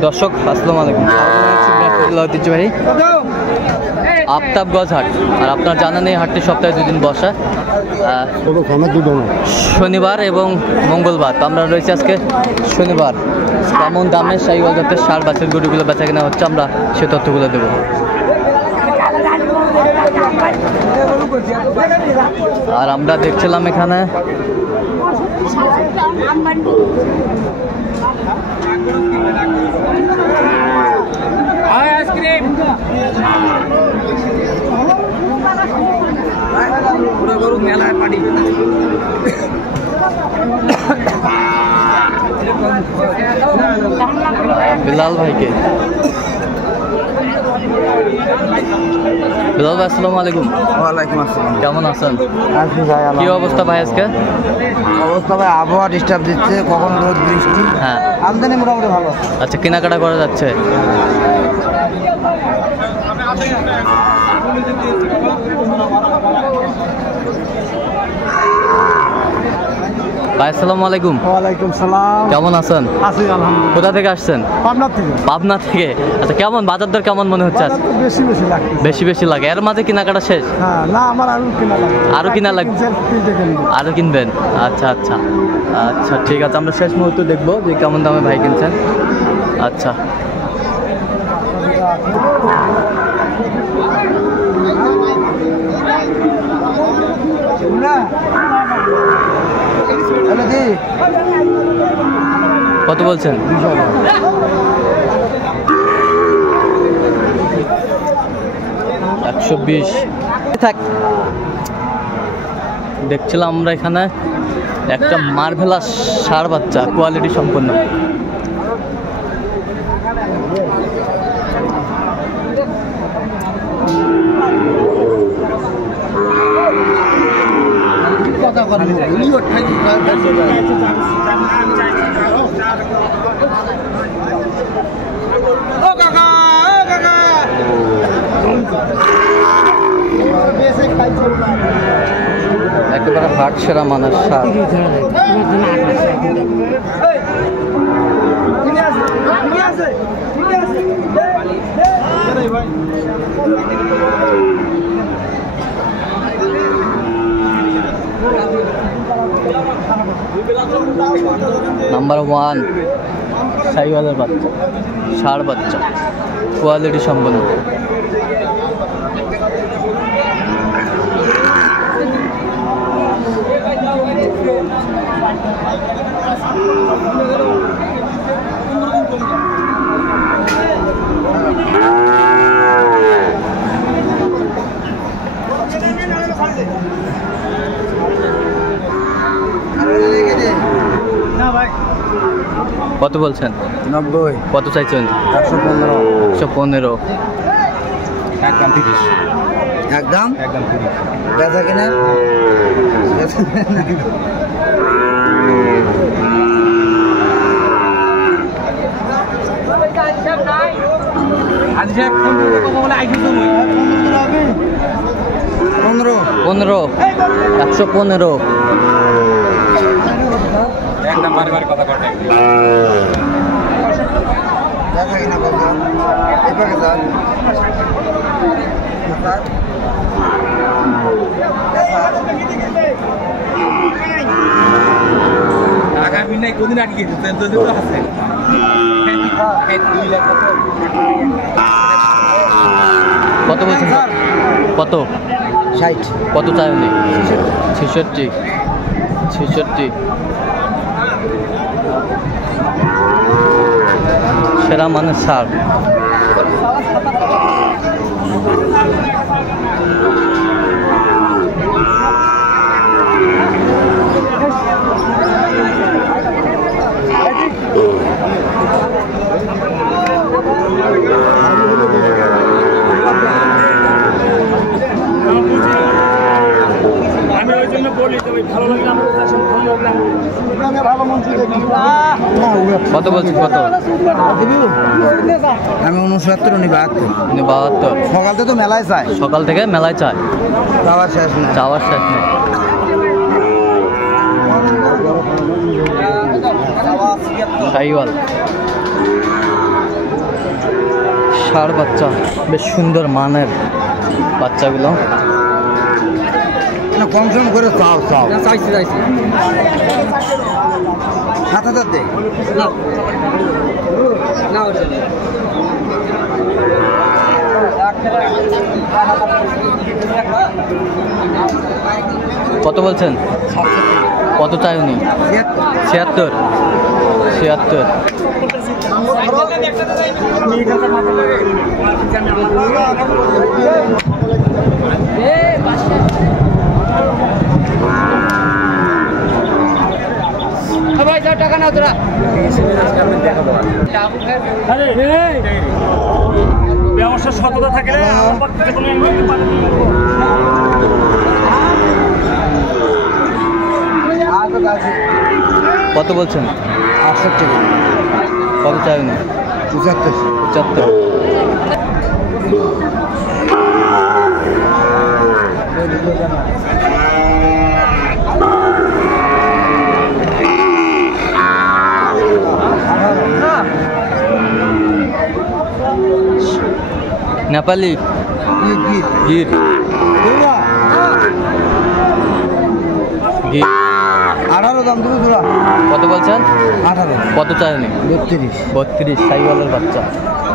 দর্শক আসসালামু আলাইকুম, ঐতিহ্যবাহী আফতাবগঞ্জ হাট। আর আপনার জানা নেই হাটটি সপ্তাহে 2 দিন বসা, শনিবার এবং মঙ্গলবার। তো আমরা রয়েছি আজকে শনিবার। কেমন দামে শাহিওয়াল জাতের ষাঁড় বাছুর গরুগুলো বেচা কেনা হচ্ছে, আমরা সে তথ্যগুলো দেবো। আর আমরা দেখছিলাম এখানে বিলাল ভাইকে। বিলাল ভাই আসসালামু আলাইকুম। ওয়ালাইকুম আসসালাম। কেমন আছেন? আছি ভাই। কি অবস্থা ভাই আজকে? অবস্থা ভাই আবহাওয়া ডিস্টার্ব দিচ্ছে, কখন রোদ বৃষ্টি। হ্যাঁ, আমদানি মোটামুটি ভালো। আচ্ছা, কেনাকাটা করা যাচ্ছে? ভাই আসসালামু আলাইকুম। ওয়ালাইকুম সালাম। কেমন আছেন? আছি আলহামদুলিল্লাহ। কোথা থেকে আসছেন? পাবনা থেকে। পাবনা থেকে। আচ্ছা, কেমন বাজার দর কেমন মনে হচ্ছে? বেশি বেশি লাগে। বেশি বেশি লাগে। এর মাঝে কেনাকাটা শেষ? হ্যাঁ, না আমার আরো কিনা লাগে। আরো কিনা লাগবে? আরো কিনবেন? আচ্ছা আচ্ছা আচ্ছা, ঠিক আছে। আমরা শেষ মুহূর্তে দেখবো যে কেমন দামে ভাই কিনছেন। আচ্ছা, কত বলছেন? 120। থাক, দেখছিলাম আমরা এখানে একটা মার্ভেলাস ষাঁড় বাচ্চা, কোয়ালিটি সম্পন্ন। একেবারে হাট সেরা মানের ষাঁড়। নাম্বার 1 শাহিওয়ালের বাচ্চা, ষাঁড় বাচ্চা, কোয়ালিটি সম্পন্ন। কত বলছেন? 90। কত চাইছেন? 115। 115। একদম 30। একদম 30। বেচা কিনা পনেরো। 115। একদম বারবার কথা বলে দেখা কিনা বলতো এই পাকে স্যার আগামী নাই কোনদিন আগে গেছে তো আছে কত বলছেন? কত? 60। কত চাই উনি? 66। 66 সেরা মানে ষাঁড়। কত বলছেন? কত? আমি 69 উনি 72। 72। সকাল থেকে তো মেলায় চাই, সকাল থেকে মেলায় চায়, যাওয়ার শেষ নেই, যাওয়ার শেষ নেই। শাহিওয়াল ষাঁড় বাচ্চা, বেশ সুন্দর মানের বাচ্চাগুলো। কম সম করে চাও চাও চাইছি 7,000 দে কত বলছেন? কত চাই উনি? 76। ভাই যাও, টাকা নাও তোরা। ব্যবসার সততা থাকলে কত বলছেন? 68 কত চাই উনি? 75 নেপালি গির গির 18 দাম দেবো তোরা। কত বলছেন? 18 কত চাই উনি? 32 সাইওয়ালের বাচ্চা,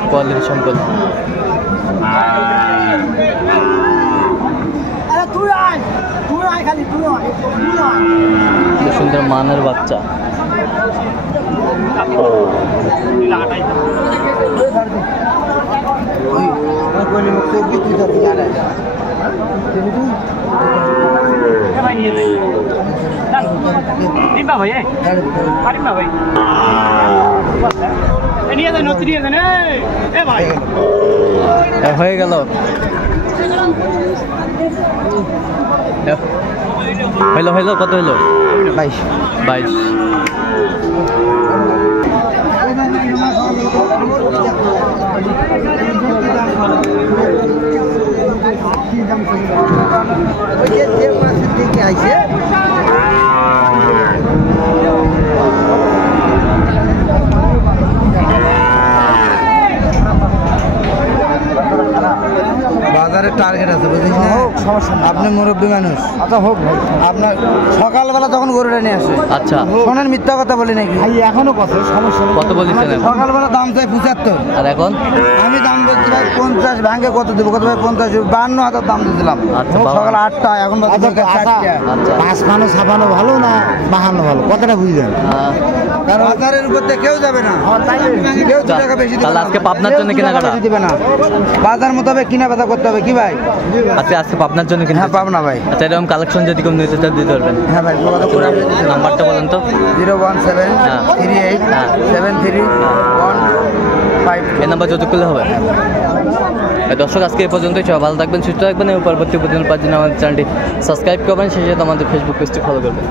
কোয়ালিটি সম্পন্ন। খুব সুন্দর মানের বাচ্চা। হয়ে গেল, হইলো কত হইলো? 22। বাজারের টার্গেট আছে বুঝিস না? আপনি মুরব্বী মানুষ, আচ্ছা হোক ভাই। আপনার সকালবেলা তখন গরুটা নিয়ে আসে, আচ্ছা শোনেন মিথ্যা কথা বলি নাকি? এখনো কথা সমস্যা নেই। কত বলেছেন এখন? সকালবেলা দাম চাই 75, আর এখন আমি দাম বলছি ভাই 50। ভাঙে কত দেবো? কত ভাই 50, 52,000 দাম দিয়েছিলাম। আচ্ছা, সকাল 8টা, এখন বাজে 4টা। আচ্ছা। 55 ভালো না 52 ভালো? কথাটা বুঝলেন? কারণ বাজারের উপর দিয়ে কেউ যাবে না, কেউ 2 টাকা বেশি দিবে তাহলে না। আজকে পাবনার জন্য কেউ 2 টাকা কেনাকাটা? বেশি দিবে না। বাজার মোতাবেক কিনা বেচা করতে হবে কি ভাই? আজকে পাবনার জন্য কিনতে? হ্যাঁ পাবো না ভাই। আচ্ছা, এরকম কালেকশন যদি কম নিতে চান দিতে পারবেন? হ্যাঁ ভাই, যোগাযোগ করে আসলে দিতে হবে। নাম্বারটা বলেন তো। 017387315। এই নাম্বার যোগাযোগ করলে হবে। দর্শক, আজকে এই পর্যন্তই। সবাই ভালো থাকবেন, সুস্থ থাকবেন এবং পরবর্তী প্রতিদিন পাওয়ার জন্য আমাদের চ্যানেলটি সাবস্ক্রাইব করবেন, সেই সাথে আমাদের ফেসবুক পেজটি ফলো করবেন।